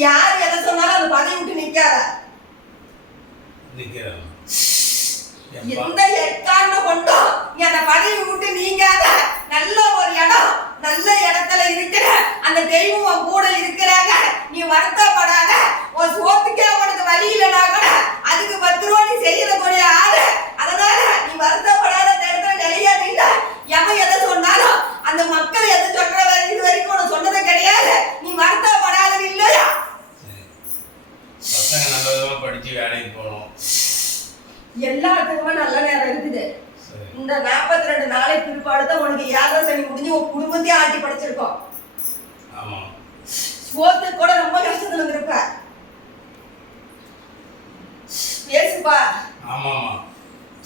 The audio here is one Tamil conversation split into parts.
யார் எதை சொன்னாலும் அந்த பதவி விட்டு நிக்காத. நிக்கிறேன். எந்த எக்காரணம் கொண்டும் அந்த பதவி விட்டு நீங்காத. நல்ல ஒரு இடம் நல்ல இடத்துல இருக்கிற அந்த தெய்வம் கூட இருக்கிறாங்க. நீ வருத்தப்படாத உன் சோத்துக்கே உனக்கு வழி இல்லைனா கூட அதுக்கு பத்து ரூபா நீ செய்யக்கூடிய ஆளு அதனால நீ வருத்தப்படாத அந்த இடத்துல நிலையா நின்ற எவன் எதை சொன்னாலும் அந்த மக்கள் எதை சொல்ற வரை- இது வரைக்கும் உனக்கு சொன்னது கிடையாது நீ வருத்தப்படாத இல்லையா சரி பசங்க நல்ல விதமாக படித்து வேலைக்கு போகணும் எல்லாத்துக்குமே நல்ல நேரம் இருக்குது. இந்த 42 ரெண்டு நாளை பிற்பாடு தான் உனக்கு ஏழரை சனி முடிஞ்சு உன் குடும்பத்தையும் ஆட்டி படைச்சிருக்கோம். ஆமாம் சோத்து கூட ரொம்ப கஷ்டத்துல இருந்திருப்ப. பேசுப்பா.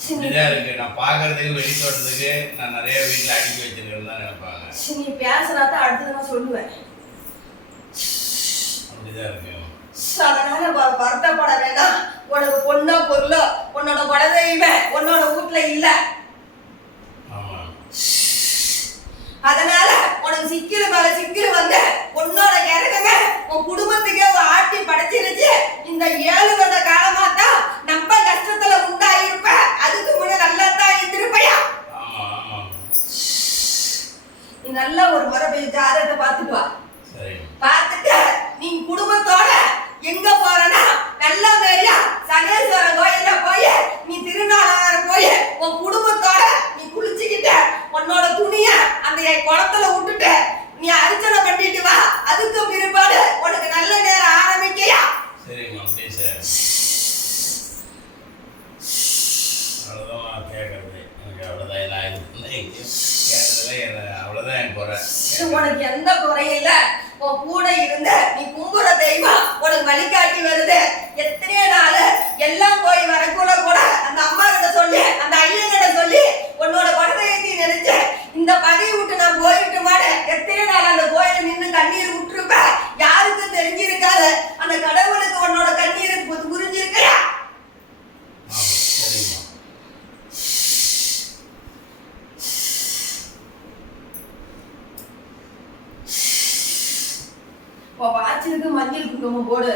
சின்னி. இப்படிதான் இருக்கு. நான் பார்க்கறதுக்கு வெளி தோட்டத்துக்கு நான் நிறைய வீட்டில் அடுக்கி வச்சிருக்கேன்னு தான் நினைப்பாங்க. பேசினா தான் அடுத்தது நான் சொல்லுவேன். அப்படிதான் இருக்கு. அதனால வருத்தப்பட வேண்டாம். உனக்கு பொண்ணோ பொருளோ உன்னோட குலதெய்வம் உன்னோட வீட்டுல இல்ல. அதனால உனக்கு சிக்கிரு மேல சிக்கிரு வந்து உன்னோட இறங்குங்க உன் குடும்பத்துக்கே ஒரு ஆட்டி படைச்சிருச்சு. இந்த ஏழு வருட காலமா தான் நம்ம கஷ்டத்துல உண்டாயிருப்ப. அதுக்கு முன்ன நல்லா தான் இருந்திருப்பையா? நீ நல்ல ஒரு முறை போய் ஜாதகத்தை பார்த்துட்டு வா சரி பார்த்துட்டு நீ குடும்பத்தோட எங்க போறனா நல்ல மேரியா சனேஸ்வரன் கோயில்ல போய் நீ திருநாளாரம் போய் உன் குடும்பத்தோட நீ குளிச்சுக்கிட்ட உன்னோட துணிய அந்த குளத்துல விட்டுட்டு நீ அர்ச்சனை பண்ணிட்டு வா. அதுக்கு பிற்பாடு உனக்கு நல்ல நேரம் ஆரம்பிக்கையா? சரிம்மா ப்ளீஸ் அவ்வளோதான் நான் கேட்கறது. எனக்கு அவ்வளோதான் நான் இது பண்ணேன் கேட்டதில் என்ன அவ்வளோதான் என் குறை. உனக்கு எந்த குறையும் இல்ல. உன் கூட இருந்த நீ கும்புற தெய்வம் உனக்கு வழிகாட்டி வருது. எத்தனையோ நாள் இந்த விட்டு நான் போயிட்டு மாட்டேன் எத்தனை நாள் அந்த கோயில நின்று கண்ணீர் விட்டுருப்ப யாருக்கும் தெரிஞ்சிருக்காத? அந்த கடவுளுக்கு உன்னோட கண்ணீர் புரிஞ்சிருக்கா வாட்சிருக்கு மஞ்சள் குங்குமம் போடு.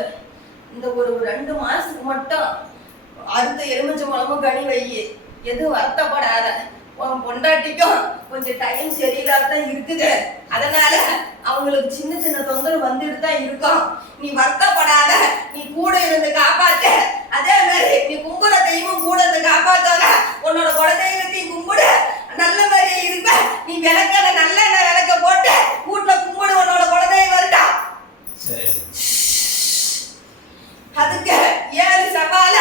இந்த ஒரு ரெண்டு மாசத்துக்கு மட்டும் அடுத்த எலுமிச்சை பழமும் கனி வை எதுவும் வருத்தப்படாத. உன் பொண்டாட்டிக்கும் கொஞ்சம் டைம் சரியில்லாதான் இருக்குது. அதனால அவங்களுக்கு சின்ன சின்ன தொந்தரவு வந்துட்டு தான் இருக்கும். நீ வருத்தப்படாத. நீ கூட இருந்து காப்பாத்து. அதே மாதிரி நீ கும்புற தெய்வம் கூட இருந்து காப்பாத்தாத உன்னோட குலதெய்வத்தையும் கும்பிடு நல்ல மாதிரி இருப்ப நீ விளக்கல நல்ல எண்ணெய் விளக்க போட்டு வீட்டுல கும்பிடு உன்னோட குலதெய்வம் வருடா சரி அதுக்கு ஏழு சவால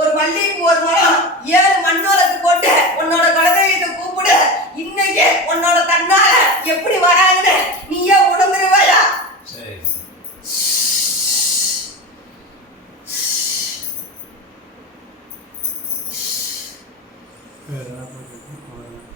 ஒரு மல்லிகைப்பூ ஒரு முழம் ஏழு மண்ணோலத்து போட்டு உன்னோட குலதெய்வத்தை கூப்பிடு இன்னைக்கு உன்னோட தன்னால எப்படி வராங்கன்னு நீயே உணர்ந்துருவாயா சரி வேறு என்ன பண்ணுறது அவ்வளோதான்